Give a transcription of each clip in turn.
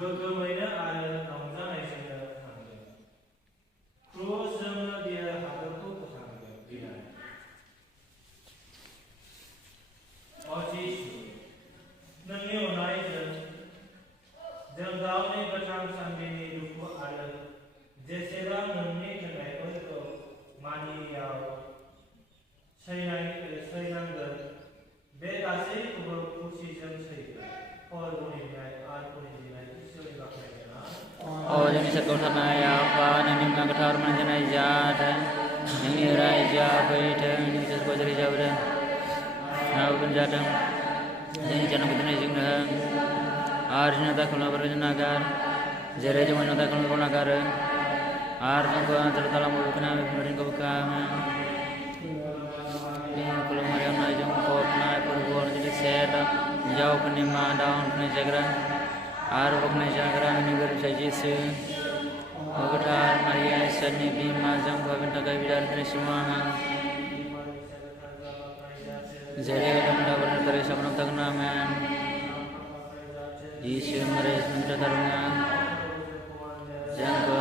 गोग्गोमैनो आरो रंजानायजोंनो थांगोन। क्रुसजोंनो बियो हादरखौ फोथांगोन। बिनाय जिसु, नोंनि अननायजों जों गावनि गोथां सानदिनि दुखु आरो जेसेबां नोंनि थिननायफोरखौ मानियाव सैनांगोन, बे गासैखौबो खुसिजों सैगोन। हर बुनिनाय आरो बुनिनाय इसोरनि बाख्नायनाया जोंनि सोरगोआव थानाय आफा, नोंनि मुङा गोथार मानिजानाय जाथों। नोंनि रायजोआ फैथों। नोंनि सोरगोआव जेरै जाबोदों नाबोदों जाथों। जोंनि जानांगौ दिनै जोंनो हो आरो जोंना दाय खालामनायफोरखौ जों नागार, जेरै जों दाय खालामनायखौ नागारो। आरो जोंखौ आनजाद खालामो बेखौ बोखाङो। खुलुमनायजों फबनाय फोरबोआव जुदि सेदा हिन्जावफोरनि मादाव होनाय जाग्रा आरो बोखनाय जाग्रा नोंनि गोरोबथाय जिसु गोथार मारिया इसोरनि बिमा जोंखौ बेनि थाखाय बिदा दिनैसिम आङो जेरै दाबोरनि थाखाय सामलाम थागोन आमेन। जिसु मरे इसमें धर्मया जोंखौ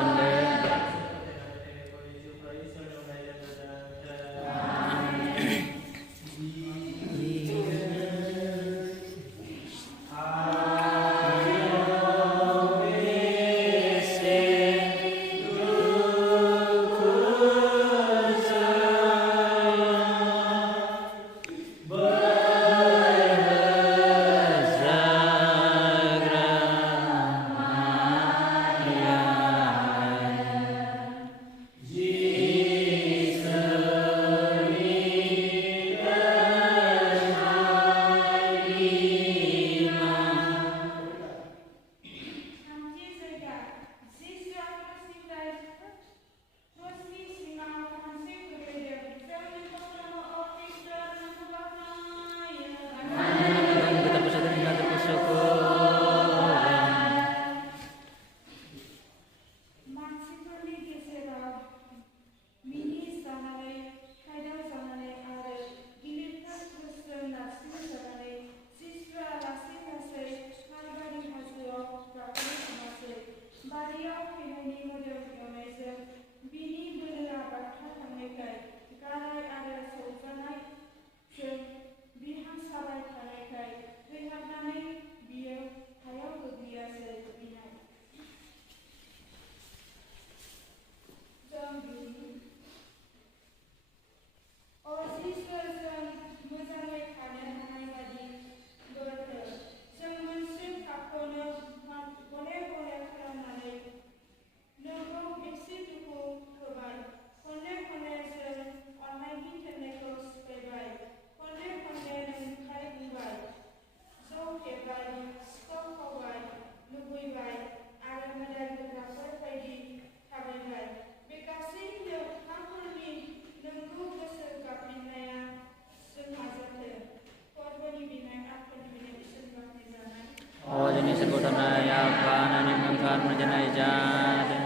जोंनि सोरगोआव थानाय आफा, नोंनि मुङा गोथार मानिजानाय जाथों।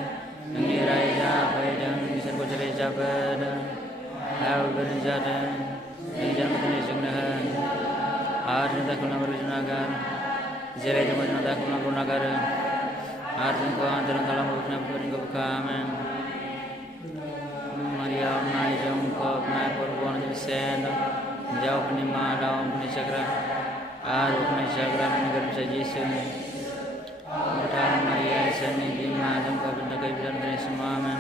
नोंनि रायजोआ फैथों। नोंनि सोरगोआव जेरै जाबोदों नाबोदों जाथों। जोंनि जानांगौ दिनै जोंनो हो आरो जों दाय खालामनायफोरखौ जों नागार, जेरै जों दाय खालामनायखौ नागारो। आरो जोंखौ आनजाद खालामो बेखौ बोखाङो। मारिया अननायजों फबनाय फोरबोआव जुदि सेदा हिन्जावफोरनि मादाव होनाय जाग्रा आरो बोखनाय जाग्रा नोंनि गोरोबथाय जिसु गोथार मारिया इसोरनि बिमा जोंखौ बेनि थाखाय बिदा दिनैसिम आमेन।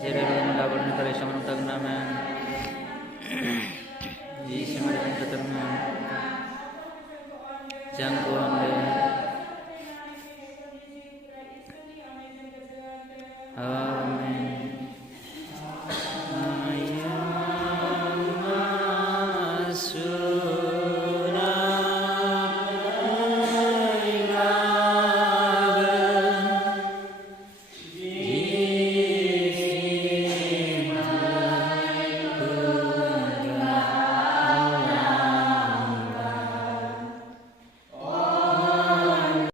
जेरै दाबोरनि थाखाय सामलाम थागोन आमेन। जिसु मरे इसमें धर्मया जोंखौ